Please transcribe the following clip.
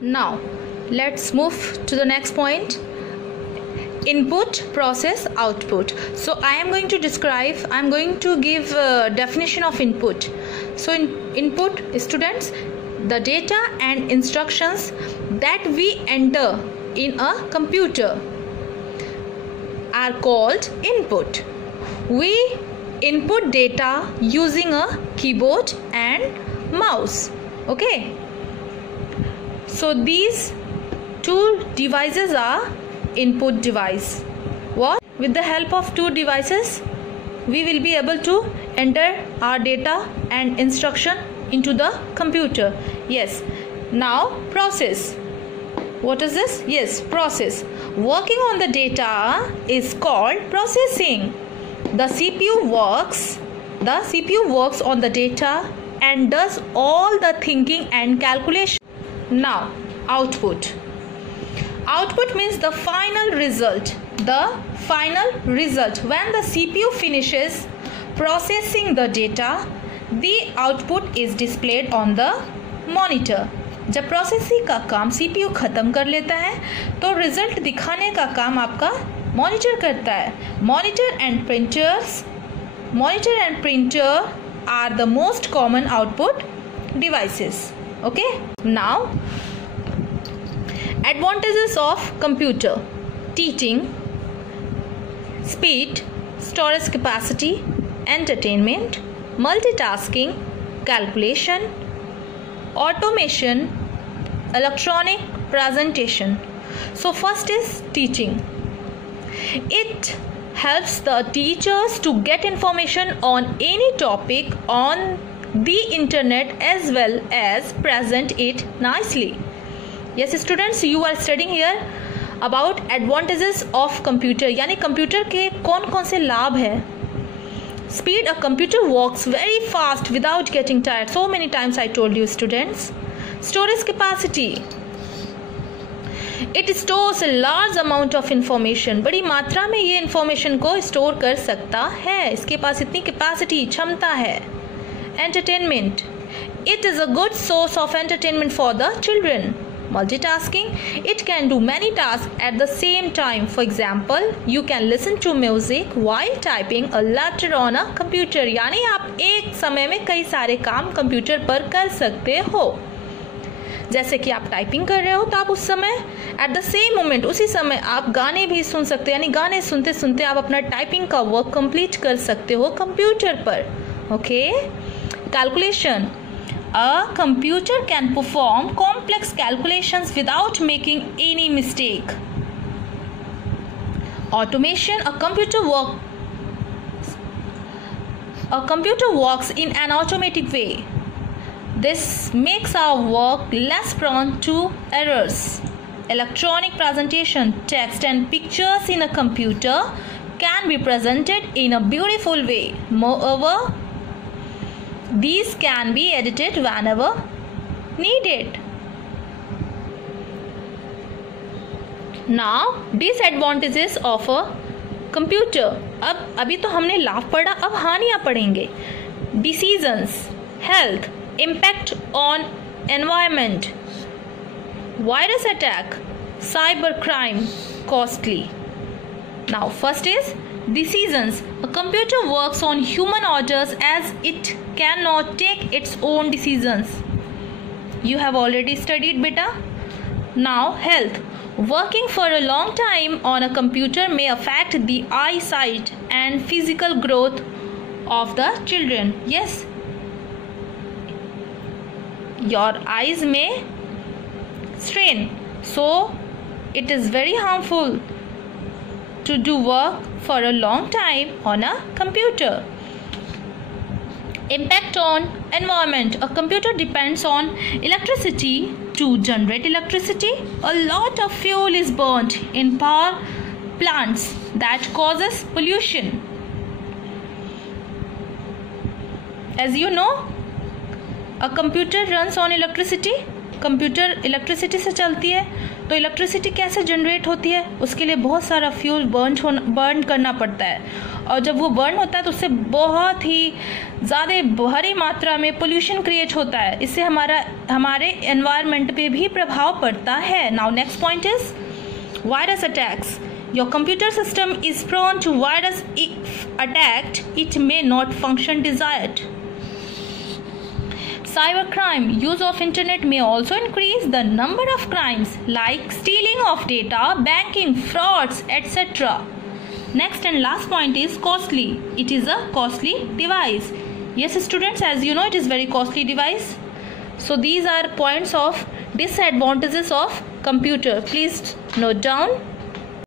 Now let's move to the next point. Input, process, output. So I am going to give a definition of input. So input, students, the data and instructions that we enter in a computer are called input. We input data using a keyboard and mouse. Okay, so these two devices are input device. What? With the help of two devices we will be able to enter our data and instruction into the computer. Yes. Now process. What is this? Yes, process. Working on the data is called processing. The CPU works on the data and does all the thinking and calculation. Now output. Output means the final result. The final result. When the CPU finishes processing the data, the output is displayed on the monitor. जब processing का काम CPU ख़त्म कर लेता है तो result दिखाने का काम आपका मॉनिटर करता है. Monitor and printer are the most common output devices. Okay, now advantages of computer: teaching, speed, storage capacity, entertainment, multitasking, calculation, automation, electronic presentation. So first is teaching. It helps the teachers to get information on any topic on the internet as well as present it nicely. Yes students, you are studying here about advantages of computer. यानी computer के कौन कौन से लाभ है. Speed, a computer works very fast without getting tired. So many times I told you students. Storage capacity. It stores a large amount of information. बड़ी मात्रा में ये information को store कर सकता है. इसके पास इतनी capacity, क्षमता है. Entertainment. It is a good source of entertainment for the children. Multitasking. It can do many tasks at the same time. For example, you can listen to music while typing a letter on a computer. यानी आप एक समय में कई सारे काम computer पर कर सकते हो. जैसे कि आप टाइपिंग कर रहे हो तो आप उस समय एट द सेम मोमेंट उसी समय आप गाने भी सुन सकते हो. यानी गाने सुनते सुनते आप अपना टाइपिंग का वर्क कंप्लीट कर सकते हो कंप्यूटर पर. Okay. Calculation. A computer can perform complex calculations without making any mistake. Automation. A computer works in an automatic way. This makes our work less prone to errors. Electronic presentation. Text and pictures in a computer can be presented in a beautiful way. Moreover, these can be edited whenever needed. Now, disadvantages of a computer. अब अभी तो हमने लाभ पढ़ा, अब हानियाँ पढ़ेंगे. Decisions, health, impact on environment, virus attack, cyber crime, costly. Now, first is decisions. A computer works on human orders as it cannot take its own decisions. You have already studied beta. Now health. Working for a long time on a computer may affect the eyesight and physical growth of the children. Yes, your eyes may strain, so it is very harmful to do work for a long time on a computer. Impact on environment. A computer depends on electricity to generate electricity. A lot of fuel is burnt in power plants that causes pollution. As you know, a computer runs on electricity. Computer electricity से चलती है, तो electricity कैसे generate होती है, उसके लिए बहुत सारा फ्यूल बर्न करना पड़ता है, और जब वो बर्न होता है तो उससे बहुत ही ज़्यादा भारी मात्रा में पोल्यूशन क्रिएट होता है, इससे हमारे एनवायरनमेंट पे भी प्रभाव पड़ता है। Now next point is virus attacks. Your computer system is prone to virus. If attacked, it may not function desired. Cybercrime. Use of internet may also increase the number of crimes like stealing of data, banking frauds, etc. Next and last point is costly. It is a costly device. Yes, students, as you know, it is very costly device. So these are points of disadvantages of computer. Please note down.